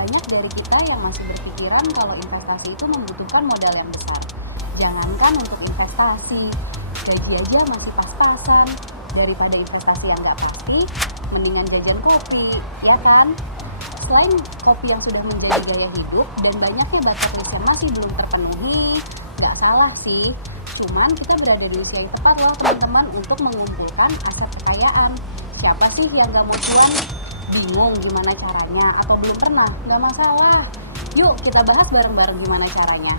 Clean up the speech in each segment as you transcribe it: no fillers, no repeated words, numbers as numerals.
Banyak dari kita yang masih berpikiran kalau investasi itu membutuhkan modal yang besar. Jangankan untuk investasi, gaji aja masih pas-pasan. Daripada investasi yang nggak pasti, mendingan jajan kopi, ya kan? Selain kopi yang sudah menjadi gaya hidup dan banyaknya bucket list yang masih belum terpenuhi, nggak salah sih. Cuman kita berada di usia yang tepat loh teman-teman untuk mengumpulkan aset kekayaan. Siapa sih yang nggak mau cuan? Bingung gimana caranya atau belum pernah? Nggak masalah. Yuk kita bahas bareng-bareng gimana caranya.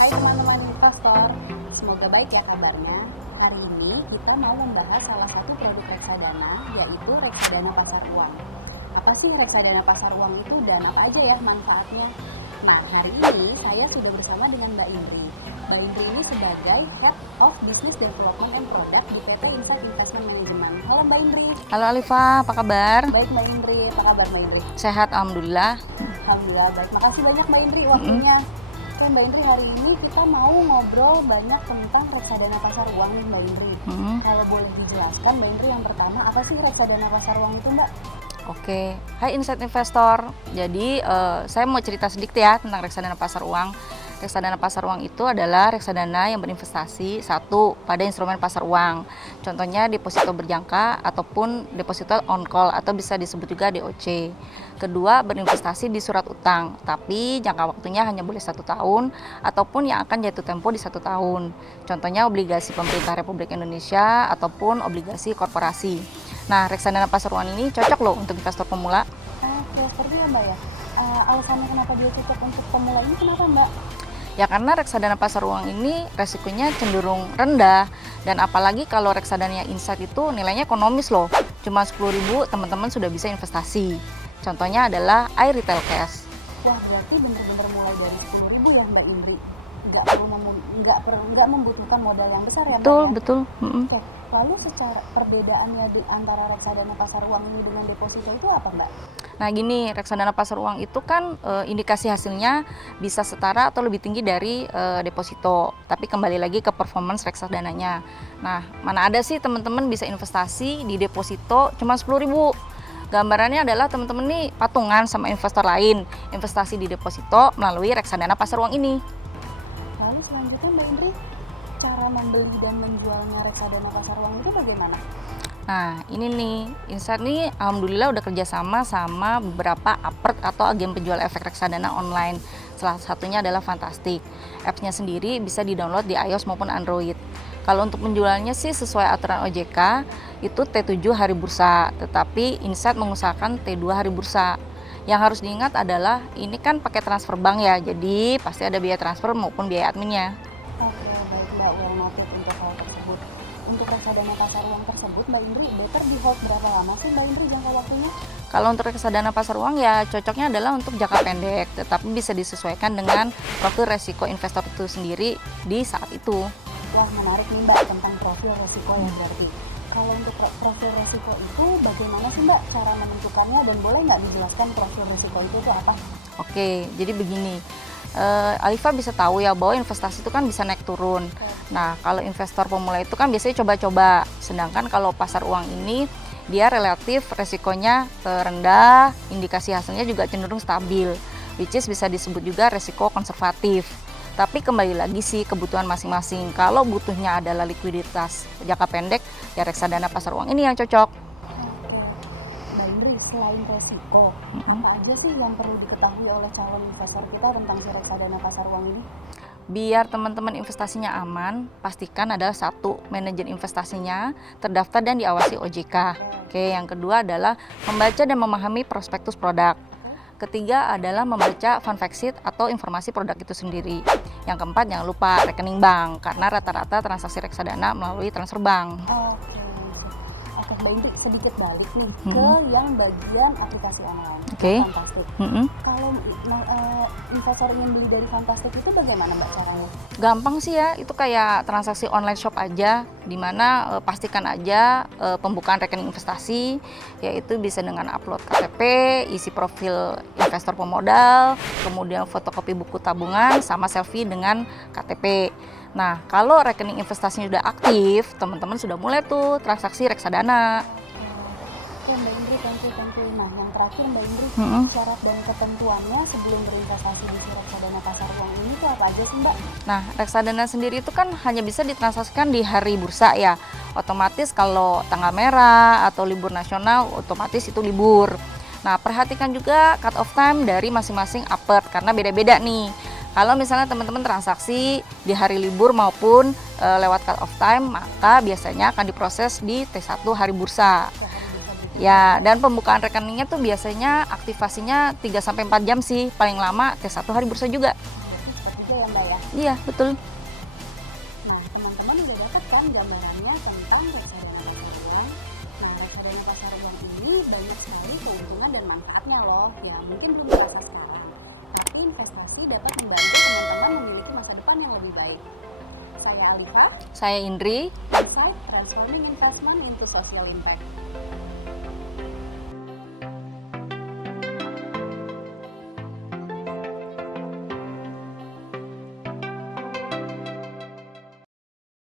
Hai teman-teman investor, semoga baik ya kabarnya. Hari ini kita mau membahas salah satu produk reksadana, yaitu reksadana pasar uang. Apa sih reksadana pasar uang itu dan apa aja ya manfaatnya? Nah, hari ini saya sudah bersama dengan Mbak Indri. Mbak Indri ini sebagai Head of Business Development and Product di PT Insight Investment Management. Halo Mbak Indri. Halo Alifa, apa kabar? Baik Mbak Indri, apa kabar Mbak Indri? Sehat, alhamdulillah. Alhamdulillah baik. Makasih banyak Mbak Indri waktunya. Oke Mbak Indri, hari ini kita mau ngobrol banyak tentang reksadana pasar uang nih Mbak Indri. Kalau boleh dijelaskan Mbak Indri, yang pertama apa sih reksadana pasar uang itu Mbak? Oke, hai Insight Investor. Jadi saya mau cerita sedikit ya tentang reksadana pasar uang. Reksadana pasar uang itu adalah reksadana yang berinvestasi satu pada instrumen pasar uang. Contohnya deposito berjangka ataupun deposito on call atau bisa disebut juga DOC. Kedua, berinvestasi di surat utang, tapi jangka waktunya hanya boleh 1 tahun ataupun yang akan jatuh tempo di 1 tahun. Contohnya obligasi pemerintah Republik Indonesia ataupun obligasi korporasi. Nah, reksadana pasar uang ini cocok loh untuk investor pemula. Oke, seperti ya Mbak ya. Alasannya kenapa dia cocok untuk pemula ini kenapa Mbak? Ya karena reksadana pasar uang ini resikonya cenderung rendah, dan apalagi kalau reksadana Insight itu nilainya ekonomis loh. Cuma 10.000 teman-teman sudah bisa investasi. Contohnya adalah iRetail Cash. Wah, berarti benar-benar mulai dari 10.000 ya Mbak Indri. Nggak membutuhkan modal yang besar ya Mbak? Betul, ya? betul. Oke, lalu secara perbedaannya di antara reksadana pasar uang ini dengan deposito itu apa Mbak? Nah gini, reksadana pasar uang itu kan indikasi hasilnya bisa setara atau lebih tinggi dari deposito. Tapi kembali lagi ke performance reksadananya. Nah, mana ada sih teman-teman bisa investasi di deposito cuma 10.000. Gambarannya adalah teman-teman nih patungan sama investor lain, investasi di deposito melalui reksadana pasar uang ini. Lalu selanjutnya Mbak Indri, cara membeli dan menjualnya reksadana pasar uang itu bagaimana? Nah ini nih, Insight nih alhamdulillah udah kerjasama sama beberapa apert atau agen penjual efek reksadana online. Salah satunya adalah Fantastic. Apps-nya sendiri bisa di-download di iOS maupun Android. Kalau untuk penjualannya sih sesuai aturan OJK, itu T7 hari bursa, tetapi Insight mengusahakan T2 hari bursa. Yang harus diingat adalah ini kan pakai transfer bank ya, jadi pasti ada biaya transfer maupun biaya adminnya. Oke, baik Mbak, well noted untuk hal tersebut. Untuk reksadana pasar uang tersebut, Mbak Indri, better di hold berapa lama sih Mbak Indri jangka waktunya? Kalau untuk reksadana pasar uang ya cocoknya adalah untuk jangka pendek, tetapi bisa disesuaikan dengan profil resiko investor itu sendiri di saat itu. Wah, menarik nih Mbak tentang profil resiko ya berarti. Kalau untuk profil resiko itu bagaimana sih Mbak cara menentukannya dan boleh nggak dijelaskan profil resiko itu apa? Oke, jadi begini. Alifa bisa tahu ya bahwa investasi itu kan bisa naik turun. Nah, kalau investor pemula itu kan biasanya coba-coba. Sedangkan kalau pasar uang ini dia relatif resikonya rendah, indikasi hasilnya juga cenderung stabil, which is bisa disebut juga resiko konservatif. Tapi kembali lagi sih kebutuhan masing-masing. Kalau butuhnya adalah likuiditas jangka pendek, ya reksadana pasar uang ini yang cocok. Mbak Indri, selain resiko, apa aja sih yang perlu diketahui oleh calon investor kita tentang reksadana pasar uang ini? Biar teman-teman investasinya aman, pastikan adalah satu, manajer investasinya terdaftar dan diawasi OJK. Oke, yang kedua adalah membaca dan memahami prospektus produk. Ketiga adalah membaca fund fact sheet atau informasi produk itu sendiri. Yang keempat, jangan lupa rekening bank, karena rata-rata transaksi reksadana melalui transfer bank. Oke. Oke, Mbak Indri, sedikit balik nih ke yang bagian aplikasi online. Oke. Fantastic. Mm-mm. Kalau investor ingin beli dari Fantastic itu bagaimana Mbak caranya? Gampang sih ya, itu kayak transaksi online shop aja, dimana pastikan aja pembukaan rekening investasi, yaitu bisa dengan upload KTP, isi profil investor pemodal, kemudian fotokopi buku tabungan, sama selfie dengan KTP. Nah, kalau rekening investasinya sudah aktif, teman-teman sudah mulai tuh transaksi reksadana. Oke Mbak Indri, thank you. Nah, yang terakhir Mbak Indri, syarat dan ketentuannya sebelum berinvestasi di reksadana pasar uang ini tuh apa aja sih Mbak? Nah, reksadana sendiri itu kan hanya bisa ditransaksikan di hari bursa ya. Otomatis kalau tanggal merah atau libur nasional, otomatis itu libur. Nah, perhatikan juga cut off time dari masing-masing APET karena beda-beda nih. Kalau misalnya teman-teman transaksi di hari libur maupun lewat cut off time, maka biasanya akan diproses di T1 hari bursa. Ya, dan pembukaan rekeningnya tuh biasanya aktivasinya 3-4 jam sih, paling lama T1 hari bursa juga. Jadi cepat juga ya Mbak ya? Iya, betul. Nah, teman-teman udah dapat kan gambarannya tentang reksadana pasar uang. Nah, reksadana pasar uang ini banyak sekali keuntungan dan manfaatnya loh. Ya, mungkin belum terasa sekarang, tapi investasi dapat membantu teman-teman memiliki masa depan yang lebih baik. Saya Alifa, Saya Indri. Insight Transforming Investment into Social Impact.